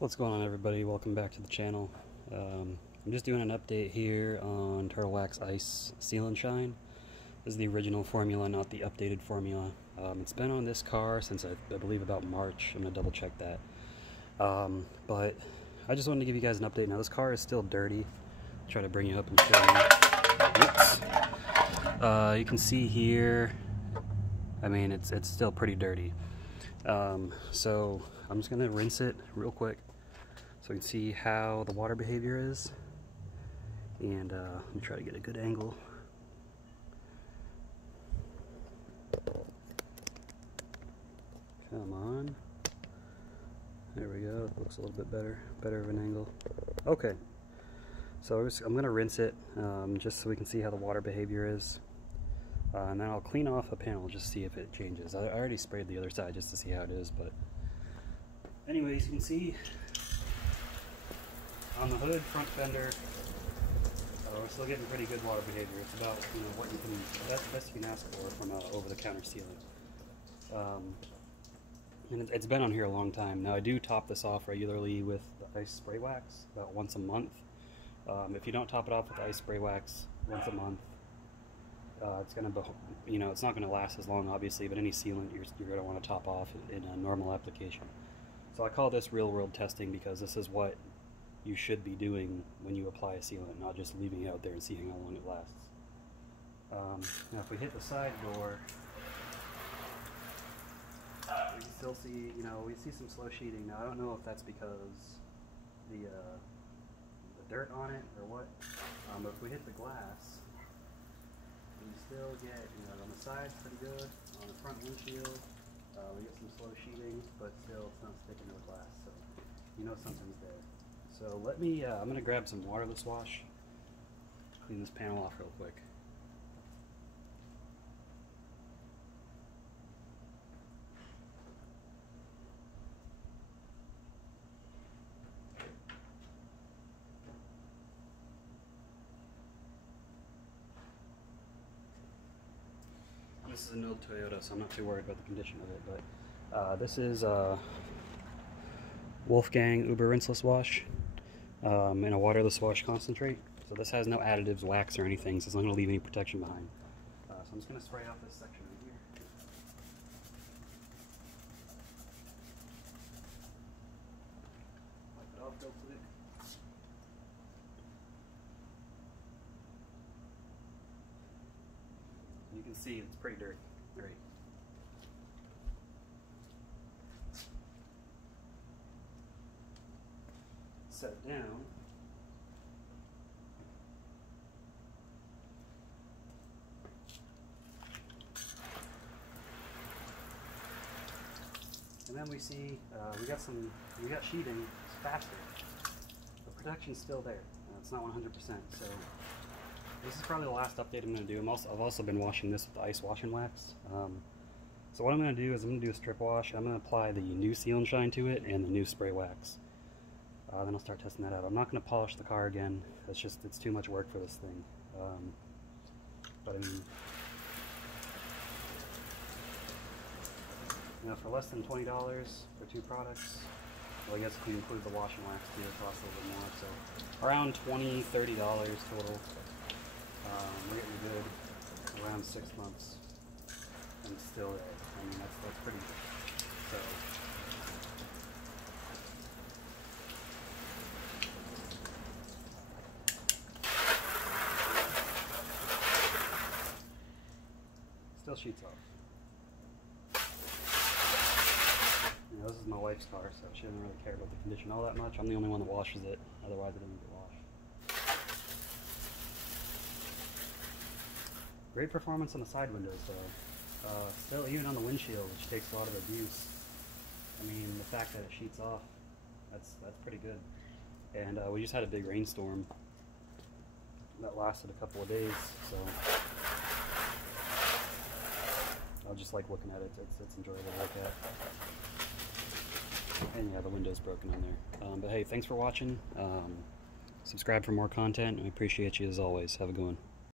What's going on, everybody? Welcome back to the channel. I'm just doing an update here on Turtle Wax Ice Seal and Shine. This is the original formula, not the updated formula. It's been on this car since I believe about March. I'm gonna double check that. But I just wanted to give you guys an update. Now this car is still dirty. I'll try to bring you up and show you. Oops. You can see here, I mean, it's still pretty dirty. So I'm just gonna rinse it real quick so you can see how the water behavior is, and let me try to get a good angle. Come on, there we go. It looks a little bit better of an angle. Okay, so I'm gonna rinse it just so we can see how the water behavior is. And then I'll clean off a panel just to see if it changes. I already sprayed the other side just to see how it is, but anyways, you can see on the hood, front fender, we're still getting pretty good water behavior. It's about, you know, what you can, best you can ask for from over-the-counter sealant. And it's been on here a long time. Now I do top this off regularly with the ice spray wax about once a month. If you don't top it off with ice spray wax once a month, it's gonna, you know, it's not gonna last as long, obviously, but any sealant you're gonna want to top off in a normal application. So I call this real-world testing because this is what you should be doing when you apply a sealant, not just leaving it out there and seeing how long it lasts. Now, if we hit the side door, we can still see, you know, we see some slow sheeting. Now, I don't know if that's because the dirt on it or what, but if we hit the glass, we still get, you know, on the sides pretty good, on the front windshield, we get some slow sheeting, but still it's not sticking to the glass, so you know something's there. So let me, I'm going to grab some waterless wash, clean this panel off real quick. This is an old Toyota, so I'm not too worried about the condition of it, but this is Wolfgang Uber Rinseless Wash in a waterless wash concentrate. So this has no additives, wax, or anything, so it's not going to leave any protection behind. So I'm just going to spray off this section right here. Wipe it off real quick. You can see it's pretty dirty. Right. Set it down. And then we see we got sheeting. It's faster. The protection's still there. It's not 100%. So this is probably the last update I'm going to do. I've also been washing this with the ice wash and wax. So what I'm going to do is I'm going to do a strip wash. I'm going to apply the new Seal and Shine to it and the new spray wax. Then I'll start testing that out. I'm not going to polish the car again. It's too much work for this thing. But I mean, you know, for less than $20 for two products, well, I guess if you include the wash and wax too, it costs a little bit more. So around $20, $30 total. We're getting good around 6 months, and still, I mean, that's pretty good. So. Still sheets off. You know, this is my wife's car, so she doesn't really care about the condition all that much. I'm the only one that washes it, otherwise it doesn't get washed. Great performance on the side windows though. Still, even on the windshield, which takes a lot of abuse. I mean, the fact that it sheets off, that's pretty good. And we just had a big rainstorm that lasted a couple of days, so I just like looking at it. It's enjoyable to look at. And yeah, the window's broken on there. But hey, thanks for watching. Subscribe for more content. I appreciate you as always. Have a good one.